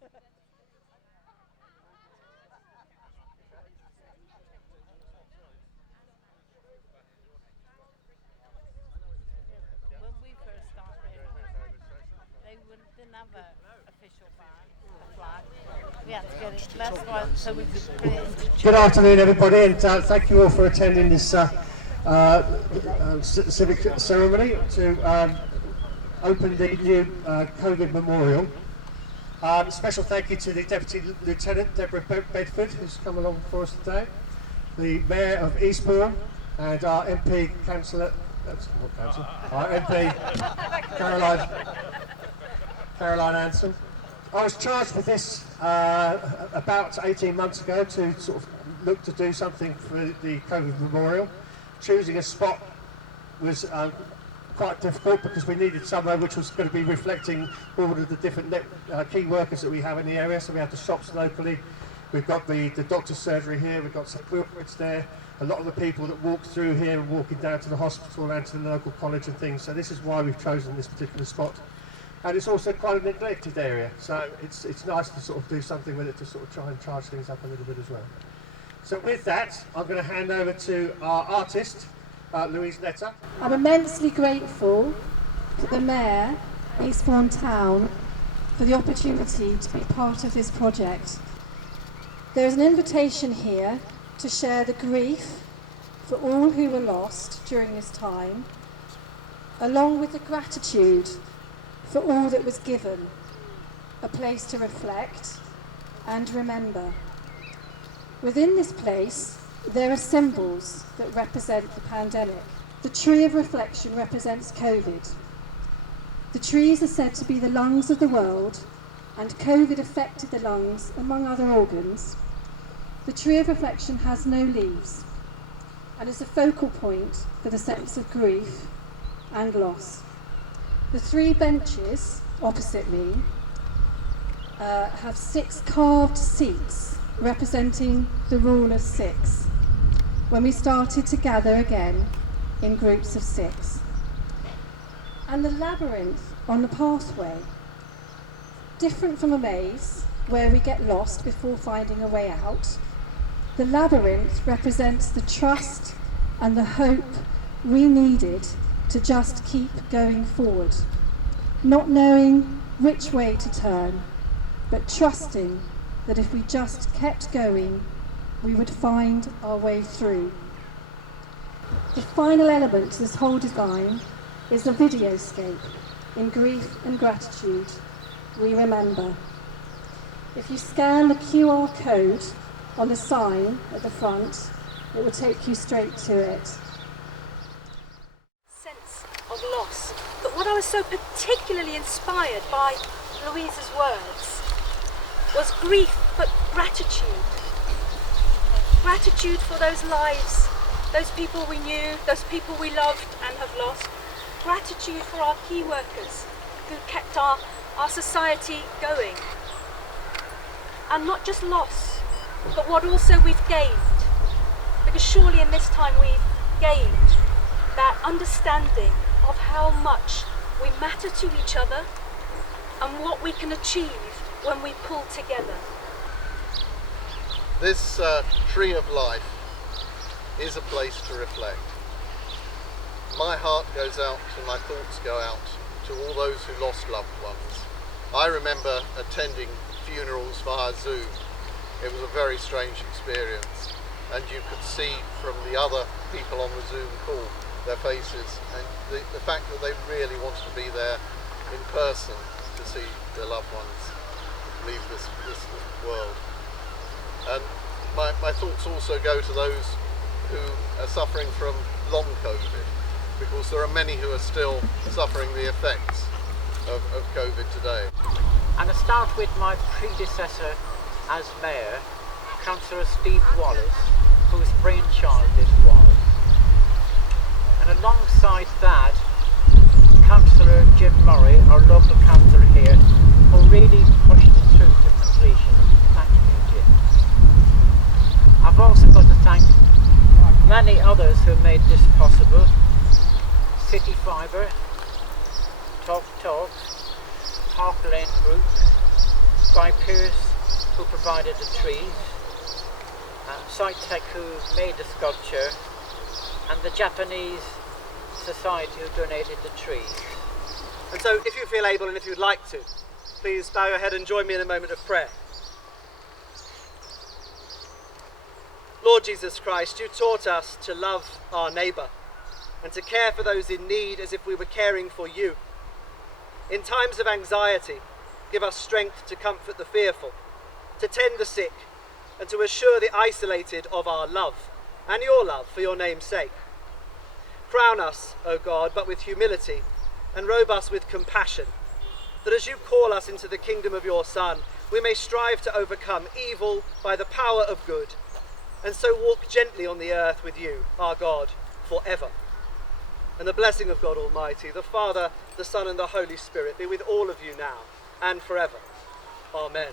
When we first started, they didn't have an official flag. We had to get it last one so we could put it into church. Good afternoon, everybody, and thank you all for attending this civic ceremony to open the new COVID memorial. Special thank you to the Deputy Lieutenant Deborah Bedford, who's come along for us today, the Mayor of Eastbourne, and our MP Councillor, our MP Caroline Ansell. I was charged with this about 18 months ago to sort of look to do something for the COVID memorial. Choosing a spot was quite difficult because we needed somewhere which was going to be reflecting all of the different key workers that we have in the area. So we have the shops locally, we've got the doctor's surgery here, we've got some wheelbarrows there, a lot of the people that walk through here and walking down to the hospital and to the local college and things. So this is why we've chosen this particular spot. And it's also quite a neglected area, so it's nice to sort of do something with it to sort of try and charge things up a little bit as well. So with that, I'm going to hand over to our artist, Louise Neter. I'm immensely grateful to the Mayor, Eastbourne Town, for the opportunity to be part of this project. There's an invitation here to share the grief for all who were lost during this time, along with the gratitude for all that was given, a place to reflect and remember. Within this place, there are symbols that represent the pandemic. The Tree of Reflection represents COVID. The trees are said to be the lungs of the world, and COVID affected the lungs, among other organs. The Tree of Reflection has no leaves, and is a focal point for the sense of grief and loss. The three benches opposite me have 6 carved seats representing the rule of 6, when we started to gather again in groups of 6. And the labyrinth on the pathway, different from a maze where we get lost before finding a way out, the labyrinth represents the trust and the hope we needed to just keep going forward, not knowing which way to turn, but trusting that if we just kept going, we would find our way through. The final element to this whole design is the videoscape. In grief and gratitude, we remember. If you scan the QR code on the sign at the front, it will take you straight to it. Of loss, but what I was so particularly inspired by Louise's words was grief, but gratitude. Gratitude for those lives, those people we knew, those people we loved and have lost. Gratitude for our key workers who kept our society going. And not just loss, but what also we've gained. Because surely in this time we've gained that understanding of how much we matter to each other and what we can achieve when we pull together. This Tree of Life is a place to reflect. My heart goes out and my thoughts go out to all those who lost loved ones. I remember attending funerals via Zoom. It was a very strange experience, and you could see from the other people on the Zoom call their faces and the fact that they really wanted to be there in person to see their loved ones leave this world. And my thoughts also go to those who are suffering from long COVID, because there are many who are still suffering the effects of COVID today. And I start with my predecessor as Mayor, Councillor Steve Wallace, whose brainchild this was. And alongside that, Councillor Jim Murray, our local councillor here, who really pushed it through to completion. Thank you, Jim. I've also got to thank many others who made this possible. City Fibre, Talk, Park Lane Group, by Pierce, who provided the trees, SciTech, who made the sculpture, and the Japanese society who donated the trees. And so, if you feel able and if you'd like to, please bow your head and join me in a moment of prayer. Lord Jesus Christ, you taught us to love our neighbour and to care for those in need as if we were caring for you. In times of anxiety, give us strength to comfort the fearful, to tend the sick, and to assure the isolated of our love and your love for your name's sake. Crown us, O God, but with humility, and robe us with compassion, that as you call us into the kingdom of your Son, we may strive to overcome evil by the power of good, and so walk gently on the earth with you, our God, forever. And the blessing of God Almighty, the Father, the Son, and the Holy Spirit be with all of you now and forever. Amen.